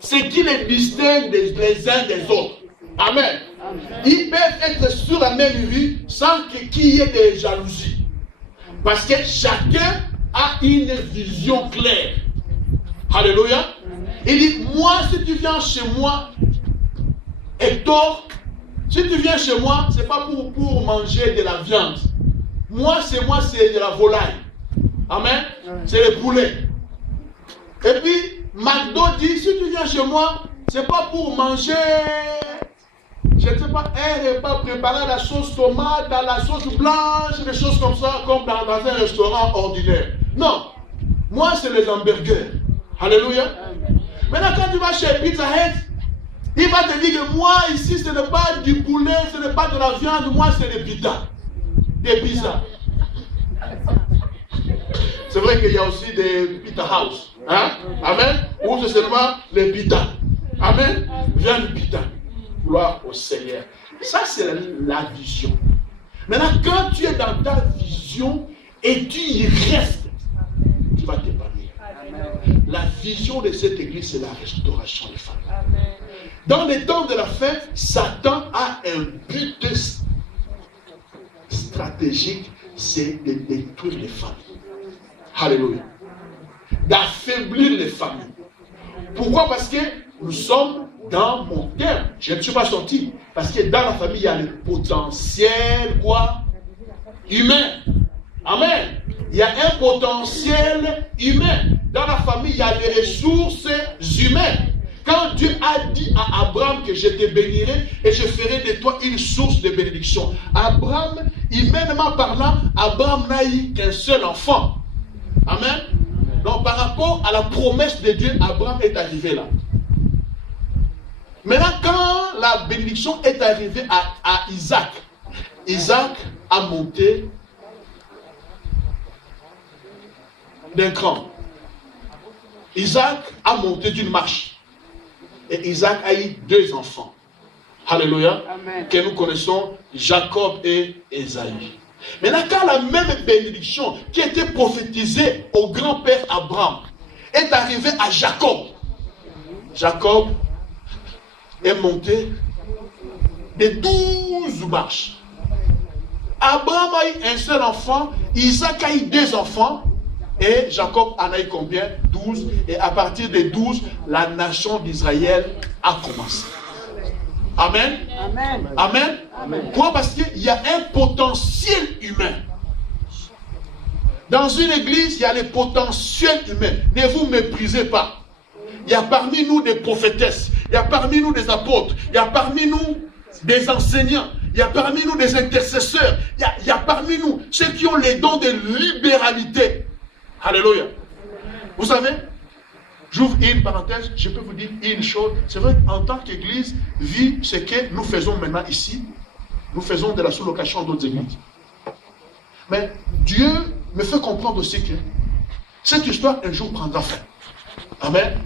ce qui les distingue les uns des autres. Amen. Ils peuvent être sur la même rue sans qu'il y ait des jalousies. Parce que chacun a une vision claire. Alléluia. Il dit, moi, si tu viens chez moi, Hector, si tu viens chez moi, ce n'est pas pour manger de la viande. Moi, c'est de la volaille. Amen. C'est le poulet. Et puis, McDo dit, si tu viens chez moi, ce n'est pas pour manger, je ne sais pas, un repas préparé à la sauce tomate, à la sauce blanche, des choses comme ça, comme dans un restaurant ordinaire. Non. Moi, c'est les hamburgers. Alléluia. Maintenant, quand tu vas chez Pizza Hut, il va te dire que moi, ici, ce n'est pas du poulet, ce n'est pas de la viande, moi, c'est des pizzas. Des pizzas. C'est vrai qu'il y a aussi des pizza house. Hein? Amen. Ou c'est seulement les pizzas. Amen. Viande pizza. Gloire au Seigneur. Ça, c'est la vision. Maintenant, quand tu es dans ta vision et tu y restes, tu vas t'épanouir. La vision de cette église, c'est la restauration des familles. Dans les temps de la fin, Satan a un but stratégique, c'est de détruire les familles. Alléluia. D'affaiblir les familles. Pourquoi? Parce que nous sommes dans mon terme. Je ne suis pas sorti. Parce que dans la famille, il y a le potentiel, quoi? Humain. Amen. Il y a un potentiel humain. Dans la famille, il y a des ressources humaines. Quand Dieu a dit à Abraham que je te bénirai et je ferai de toi une source de bénédiction. Abraham, humainement parlant, Abraham n'a eu qu'un seul enfant. Amen. Donc par rapport à la promesse de Dieu, Abraham est arrivé là. Maintenant, quand la bénédiction est arrivée à Isaac, Isaac a monté d'un cran. Isaac a monté d'une marche. Et Isaac a eu 2 enfants. Alléluia. Amen. Que nous connaissons, Jacob et Ésaü. Maintenant, quand la même bénédiction qui était prophétisée au grand-père Abraham est arrivée à Jacob, Jacob est monté de 12 marches. Abraham a eu un seul enfant, Isaac a eu 2 enfants, et Jacob en a eu combien? 12. Et à partir de 12, la nation d'Israël a commencé. Amen. Amen. Amen. Amen. Pourquoi? Parce qu'il y a un potentiel humain. Dans une église, il y a le potentiel humain. Ne vous méprisez pas. Il y a parmi nous des prophétesses. Il y a parmi nous des apôtres. Il y a parmi nous des enseignants. Il y a parmi nous des intercesseurs. Il y a parmi nous ceux qui ont les dons de libéralité. Alléluia. Vous savez, j'ouvre une parenthèse, je peux vous dire une chose. C'est vrai qu'en tant qu'église, vu ce que nous faisons maintenant ici, nous faisons de la sous-location d'autres églises. Mais Dieu me fait comprendre aussi que cette histoire un jour prendra fin. Amen.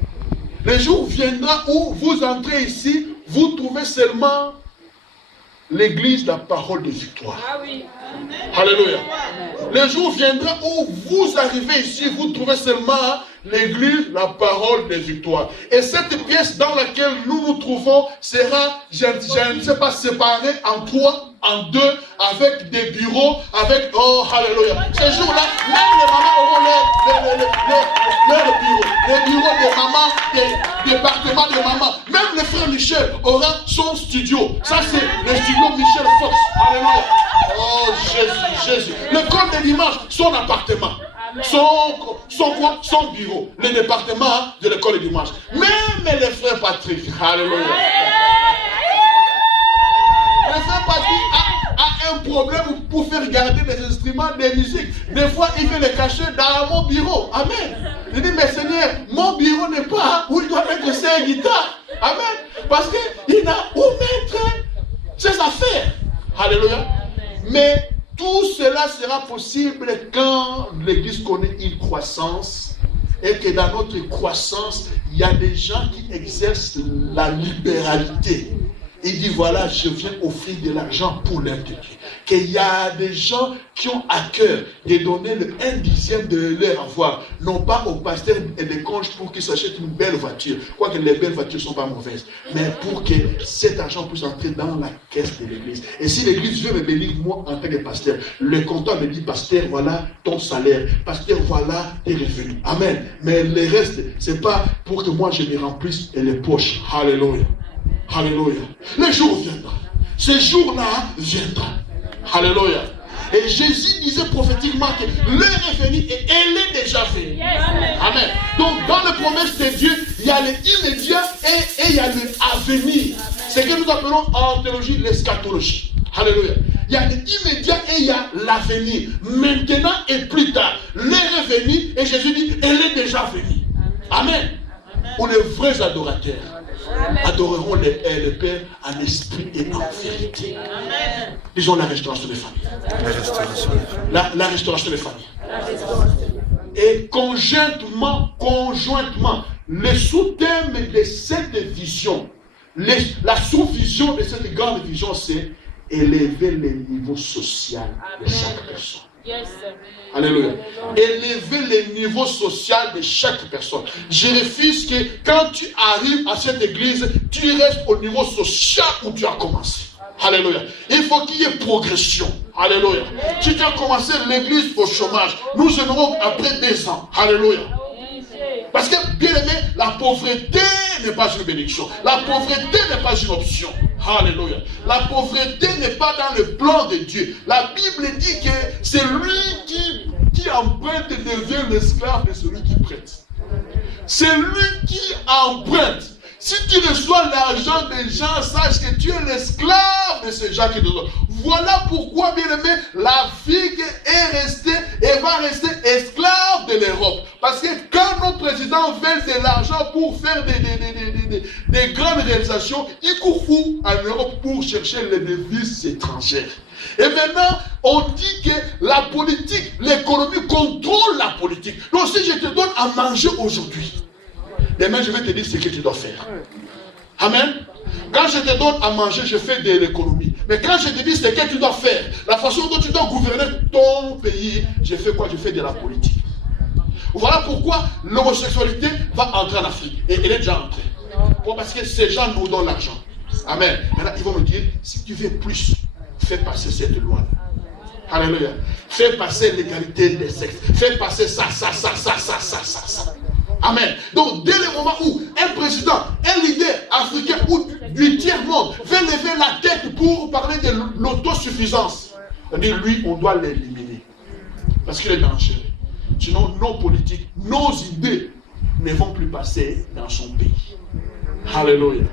Le jour viendra où vous entrez ici, vous trouvez seulement l'église, la parole de victoire. Ah oui. Alléluia. Le jour viendra où vous arrivez ici, vous trouvez seulement l'église, la parole de victoire. Et cette pièce dans laquelle nous nous trouvons sera, je ne sais pas, séparée en 3, en 2, avec des bureaux, avec, oh, alléluia. Ce jour-là, même les mamans auront leur bureau. Les bureaux des mamans, des départements de mamans. Même le frère Michel aura son studio. Ça, c'est le studio Michel Fox. Alléluia. Oh, Jésus, Jésus. Le corps de dimanche, son appartement. Son bureau. Le département de l'école du dimanche. Même les frères Patrick. Alléluia. Le frère Patrick a un problème pour faire garder des instruments de musique. Des fois, il veut les cacher dans mon bureau. Amen. Il dit, mais Seigneur, mon bureau n'est pas où il doit mettre ses guitares. Amen. Parce qu'il n'a où mettre ses affaires. Alléluia. Mais tout cela sera possible quand l'Église connaît une croissance et que dans notre croissance, il y a des gens qui exercent la libéralité. Il dit, voilà, je viens offrir de l'argent pour l'œuvre de Dieu. Qu'il y a des gens qui ont à cœur de donner le 1/10 de leur avoir, non pas au pasteur et des conges pour qu'ils s'achètent une belle voiture, quoique les belles voitures ne sont pas mauvaises, mais pour que cet argent puisse entrer dans la caisse de l'église. Et si l'église veut me bénir, moi, en tant que pasteur, le compteur me dit, pasteur, voilà ton salaire, pasteur, voilà tes revenus. Amen. Mais le reste, ce n'est pas pour que moi je me remplisse les poches. Alléluia. Alléluia. Le jour viendra. Ce jour-là viendra. Alléluia. Et Jésus disait prophétiquement que l'heure est venue et elle est déjà venue. Amen. Donc dans les promesses de Dieu, il y a l'immédiat et il y a l'avenir. C'est ce que nous appelons en théologie l'eschatologie. Alléluia. Il y a l'immédiat et il y a l'avenir. Maintenant et plus tard. L'heure est venue et Jésus dit, elle est déjà venue. Amen. Pour les vrais adorateurs. Adoreront le Père en esprit et en vérité. Amen. Disons la restauration des familles. La restauration des familles. Et conjointement, le sous-thème de cette vision, la sous-vision de cette grande vision, c'est élever le niveau social de chaque personne. Yes. Alléluia. Élever le niveau social de chaque personne. Je refuse que quand tu arrives à cette église, tu restes au niveau social où tu as commencé. Alléluia. Il faut qu'il y ait progression. Alléluia. Si tu as commencé l'église au chômage, nous aimerons après 2 ans. Alléluia. Parce que, bien aimé, la pauvreté n'est pas une bénédiction. La pauvreté n'est pas une option. Alléluia. La pauvreté n'est pas dans le plan de Dieu. La Bible dit que c'est lui qui emprunte devient l'esclave de celui qui prête. C'est lui qui emprunte. Si tu reçois l'argent des gens, sache que tu es l'esclave de ces gens qui te donnent. Voilà pourquoi, bien aimé, l'Afrique est restée et va rester esclave de l'Europe. Parce que quand nos présidents veulent de l'argent pour faire des grandes réalisations, ils courent où en Europe pour chercher les devises étrangères. Et maintenant, on dit que la politique, l'économie contrôle la politique. Donc si je te donne à manger aujourd'hui, demain je vais te dire ce que tu dois faire. Amen. Quand je te donne à manger, je fais de l'économie. Mais quand je te dis ce que tu dois faire, la façon dont tu dois gouverner ton pays, je fais quoi? Je fais de la politique. Voilà pourquoi l'homosexualité va entrer en Afrique. Et elle est déjà entrée. Bon, parce que ces gens nous donnent l'argent. Amen. Maintenant, ils vont me dire, si tu veux plus, fais passer cette loi-là. Alléluia. Fais passer l'égalité des sexes. Fais passer ça. Amen. Donc, dès le moment où un président, un leader africain ou du tiers-monde veut lever la tête pour parler de l'autosuffisance, on dit, lui, on doit l'éliminer. Parce qu'il est dangereux. Sinon, nos politiques, nos idées ne vont plus passer dans son pays. Alléluia.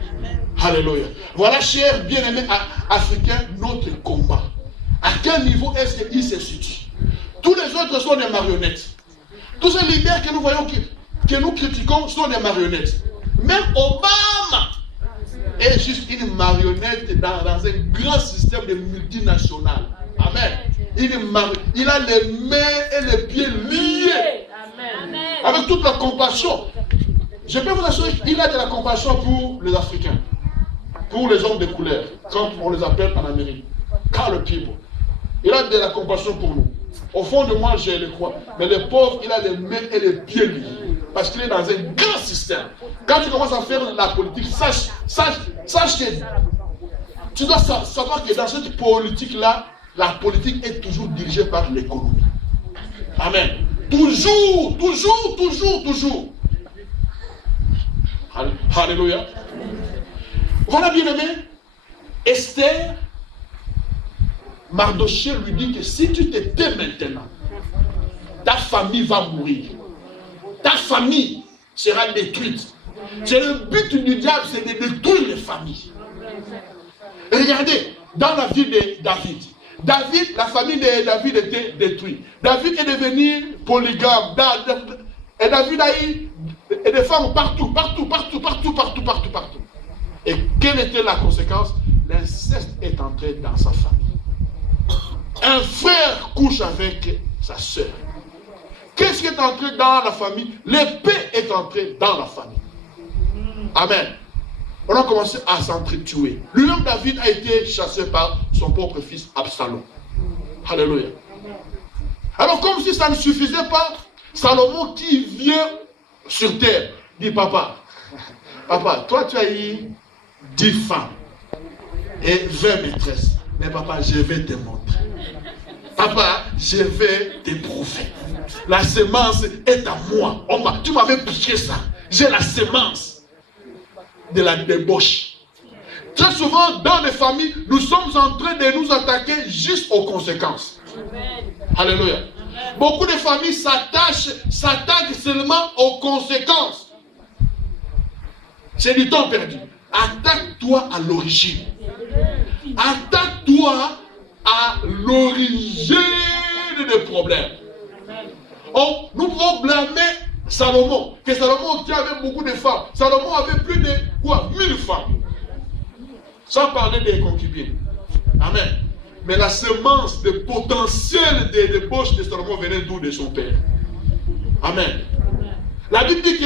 Alléluia. Voilà, chers bien-aimés africains, notre combat. À quel niveau est-ce qu'il se situe? Tous les autres sont des marionnettes. Tous ces leaders que nous voyons que nous critiquons sont des marionnettes. Même Obama est juste une marionnette dans un grand système de multinationales. Amen. Il a les mains et les pieds liés. Amen. Avec toute la compassion. Je peux vous assurer qu'il a de la compassion pour les Africains, pour les hommes de couleur, quand on les appelle en Amérique. Car le people. Il a de la compassion pour nous. Au fond de moi, je le crois. Mais le pauvre, il a les mains et les pieds liés. Parce qu'il est dans un grand système. Quand tu commences à faire la politique, sache que tu dois savoir que dans cette politique-là, la politique est toujours dirigée par l'économie. Amen. Toujours. Alléluia. Voilà, bien aimé. Esther, Mardochée lui dit que si tu te tais maintenant, ta famille va mourir. Ta famille sera détruite. C'est le but du diable, c'est de détruire les familles. Et regardez, dans la vie de David, la famille de David était détruite. David est devenu polygame. Et David a eu des femmes partout. Et quelle était la conséquence? L'inceste est entré dans sa famille. Un frère couche avec sa sœur. Qu'est-ce qui est entré dans la famille? L'épée est entrée dans la famille. Amen. on a commencé à s'entretuer. Lui-même, David, a été chassé par son propre fils Absalom. Alléluia. Alors, comme si ça ne suffisait pas, Salomon qui vient sur terre, dit, papa, toi tu as eu 10 femmes et 20 maîtresses. Mais papa, je vais te montrer. Papa, je vais te prouver. La semence est à moi. Tu m'avais piqué ça. J'ai la semence de la débauche. Très souvent, dans les familles, nous sommes en train de nous attaquer juste aux conséquences. Alléluia. Beaucoup de familles s'attaquent seulement aux conséquences. C'est du temps perdu. Attaque-toi à l'origine. Attaque-toi à l'origine des problèmes. Nous pouvons blâmer Salomon. Que Salomon avait beaucoup de femmes. Salomon avait plus de 1000 femmes. Sans parler des concubines. Amen. Mais la semence de potentiel de débauche de Salomon venait d'où? De son père. Amen. La Bible dit que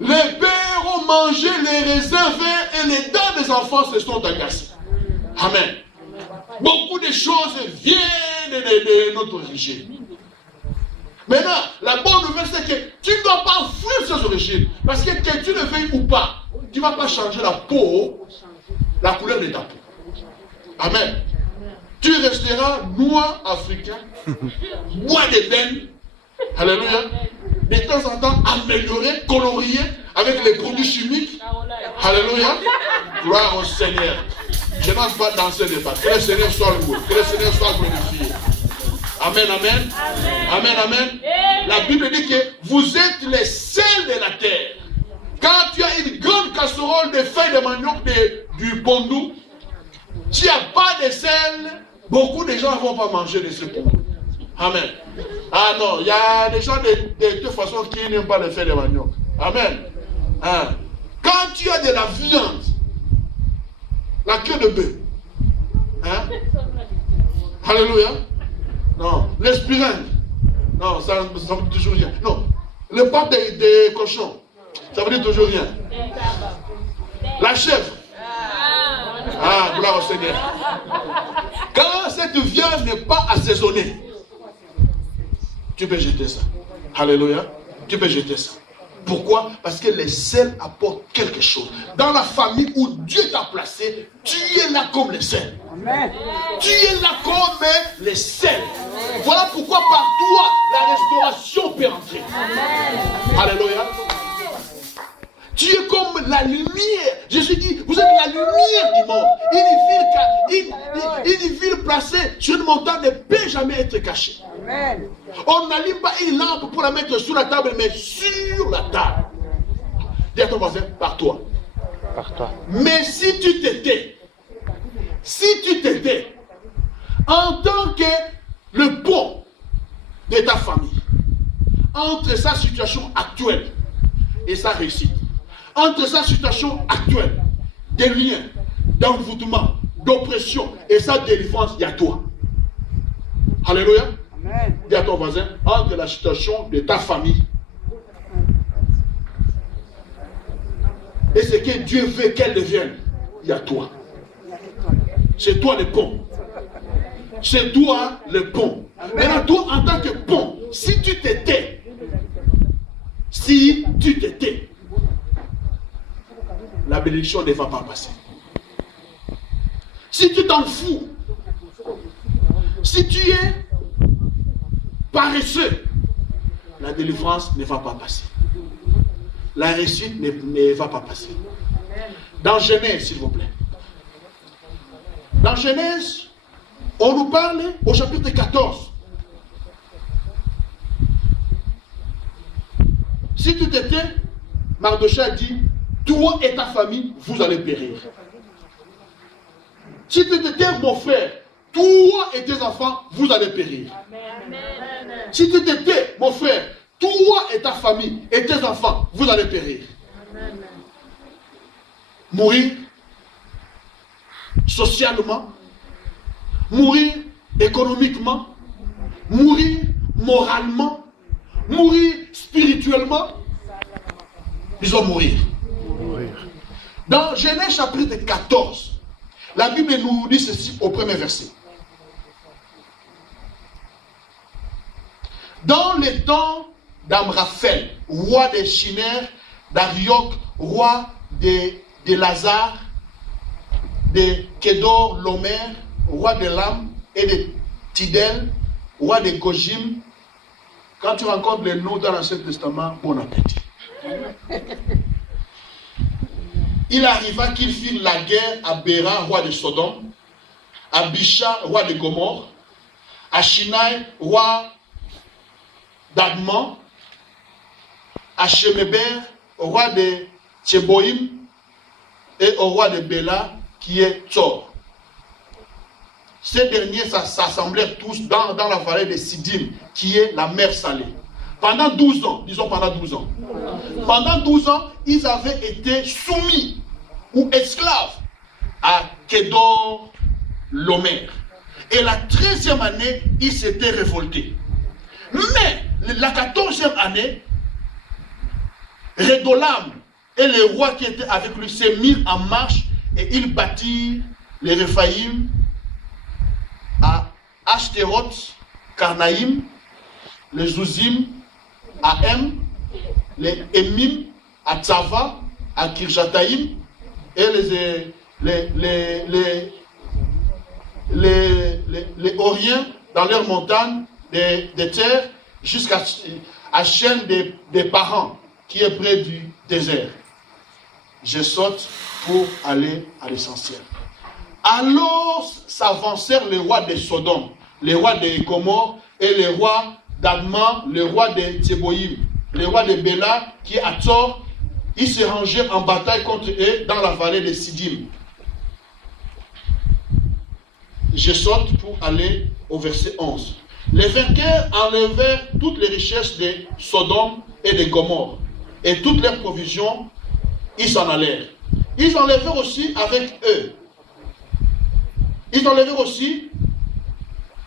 les pères ont mangé les raisins verts et les dents des enfants se sont agacées. Amen. Beaucoup de choses viennent de notre origine. Maintenant, la bonne nouvelle, c'est que tu ne dois pas fuir ces origines. Parce que tu le veuilles ou pas, tu ne vas pas changer la peau, la couleur de ta peau. Amen. Tu resteras noir africain, bois d'ébène. Alléluia. De temps en temps, amélioré, colorié, avec les produits chimiques. Alléluia. Gloire au Seigneur. Je n'ose pas danser les pas. Que le Seigneur soit loué. Que le Seigneur soit glorifié. Amen, amen. Amen, amen. La Bible dit que vous êtes les sels de la terre. Quand tu as une grande casserole de feuilles de manioc du pondou, s'il n'y a pas de sel, beaucoup de gens ne vont pas manger de ce pondou. Amen. Ah non, il y a des gens de toute façon qui n'aiment pas les feuilles de manioc. Amen. Hein? Quand tu as de la viande, la queue de bœuf, hein? Alléluia. Non, l'aspirine. Non, ça veut dire toujours rien. Non, le pâte des cochons, ça veut dire toujours rien. La chèvre. Ah, gloire au Seigneur. Quand cette viande n'est pas assaisonnée, tu peux jeter ça. Alléluia. Tu peux jeter ça. Pourquoi? Parce que les sels apportent quelque chose. Dans la famille où Dieu t'a placé, tu es là comme les sels. Amen. Tu es là comme les sels. Voilà pourquoi par toi, la restauration peut entrer. Amen. Alléluia. Tu es comme la lumière. Jésus dit, vous êtes la lumière du monde. Une ville placée sur une montagne ne peut jamais être cachée. Amen. On n'allume pas une lampe pour la mettre sur la table, mais sur la table. Dis à ton voisin, par toi. Par toi. Mais si tu t'étais, en tant que le pont de ta famille, entre sa situation actuelle et sa réussite, entre sa situation actuelle, des liens, d'envoûtement, d'oppression et sa délivrance, il y a toi. Alléluia. Amen. Dis à ton voisin, entre la situation de ta famille et ce que Dieu veut qu'elle devienne, il y a toi. C'est toi le pont. C'est toi le pont. Maintenant, toi, en tant que pont, si tu t'étais, la bénédiction ne va pas passer. Si tu t'en fous, si tu es paresseux, la délivrance ne va pas passer. La réussite ne va pas passer. Dans Genèse, s'il vous plaît. Dans Genèse, on nous parle au chapitre 14. Si tu t'étais, Mardochée dit, toi et ta famille, vous allez périr. Si tu étais mon frère, toi et tes enfants, vous allez périr. Amen. Si tu étais mon frère, toi et ta famille et tes enfants, vous allez périr. Amen. Mourir socialement, mourir économiquement, mourir moralement, mourir spirituellement. Ils vont mourir. Dans Genèse chapitre 14, la Bible nous dit ceci au premier verset. Dans les temps d'Amraphel, roi de Shiner, d'Arioc, roi de Lazare, de Kedor Lomer, roi de Lam, et de Tidel, roi de Gojim. Quand tu rencontres les noms dans l'Ancien Testament, bon appétit. Il arriva qu'il fit la guerre à Béra, roi de Sodome, à Bisha, roi de Gomorre, à Shinaï, roi d'Adman, à Shemeber, roi de Tcheboïm, et au roi de Béla, qui est Thor. Ces derniers s'assemblèrent tous dans la vallée de Sidim, qui est la mer salée. Pendant 12 ans, disons pendant 12 ans. Pendant 12 ans, ils avaient été soumis ou esclaves à Kedor Lomer. Et la 13e année, ils s'étaient révoltés. Mais la 14e année, Redolam et les rois qui étaient avec lui se mirent en marche et ils bâtirent les Réphaïm à Ashtéroth, Karnaïm, les Zouzim à Em, les Emim à Tsava, à Kirjataïm, et les Oriens dans leurs montagnes des terres jusqu'à la chaîne des parents qui est près du désert. Je saute pour aller à l'essentiel. Alors s'avancèrent les rois de Sodome, les rois de Gomorre et les rois d'Adman, les rois de Tcheboïm, les rois de Béla qui est à Thor. Ils se rangèrent en bataille contre eux dans la vallée de Sidim. Je saute pour aller au verset 11. Les vainqueurs enlevèrent toutes les richesses de Sodome et de Gomorre et toutes leurs provisions, ils s'en allèrent. Ils enlevèrent aussi avec eux. Ils enlevèrent aussi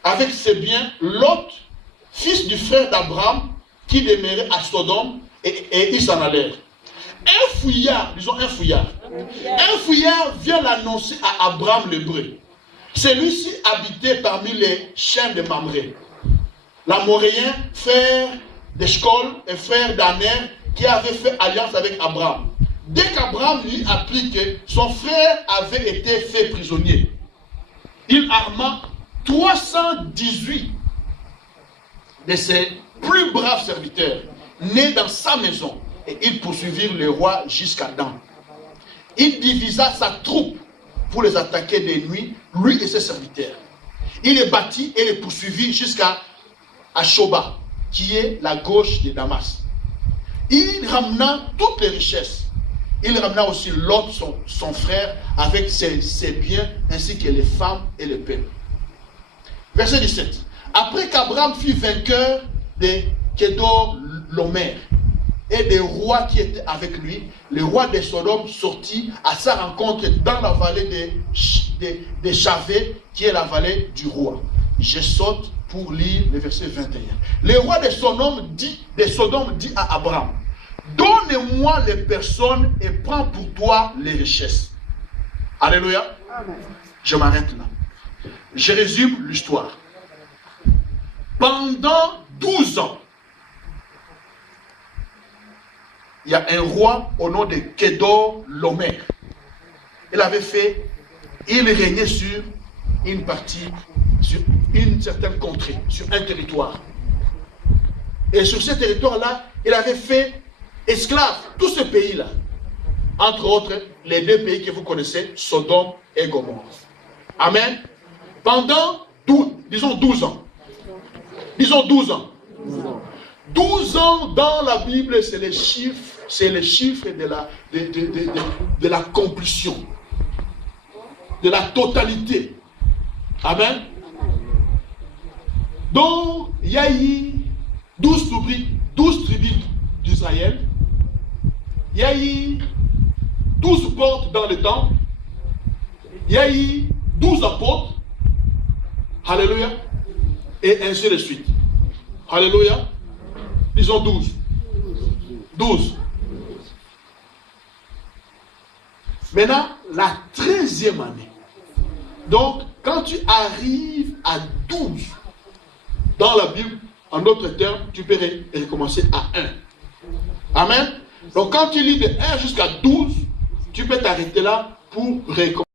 avec ses biens Lot, fils du frère d'Abraham, qui demeurait à Sodome, et ils s'en allèrent. Un fouillard, disons un fouillard. Un fouillard vient l'annoncer à Abraham l'Hébreu. Celui-ci habitait parmi les chaînes de Mamré. L'Amoréen, frère d'Eshcol et frère d'Aner, qui avait fait alliance avec Abraham. Dès qu'Abraham lui apprit que son frère avait été fait prisonnier, il arma 318 de ses plus braves serviteurs, nés dans sa maison, et ils poursuivirent le roi jusqu'à Dan. Il divisa sa troupe pour les attaquer de nuit, lui et ses serviteurs. Il les battit et les poursuivit jusqu'à Shoba, qui est la gauche de Damas. Il ramena toutes les richesses. Il ramena aussi Lot, son frère, avec ses biens, ainsi que les femmes et les peuples. Verset 17. Après qu'Abraham fut vainqueur de Kedor Lomer et des rois qui étaient avec lui, le roi de Sodome sortit à sa rencontre dans la vallée de Chavé, qui est la vallée du roi. Je saute pour lire le verset 21. Le roi de Sodome dit à Abraham: donne-moi les personnes et prends pour toi les richesses. Alléluia. Amen. Je m'arrête là. Je résume l'histoire. Pendant 12 ans, il y a un roi au nom de Kedor Lomer. Il régnait sur une partie, sur une certaine contrée, sur un territoire. Et sur ce territoire-là, il avait fait esclave tout ce pays-là. Entre autres, les deux pays que vous connaissez, Sodome et Gomorre. Amen. Pendant, disons 12 ans. Disons 12 ans. 12 ans dans la Bible, c'est les chiffres de la compulsion, de la totalité. Amen. Donc, il y a eu 12 tribus d'Israël. Il y a eu 12 portes dans le temple. Il y a eu 12 apôtres. Alléluia. Et ainsi de suite. Alléluia. Disons 12. 12. Maintenant, la 13e année. Donc, quand tu arrives à 12, dans la Bible, en d'autres termes, tu peux recommencer à 1. Amen. Donc, quand tu lis de 1 jusqu'à 12, tu peux t'arrêter là pour recommencer.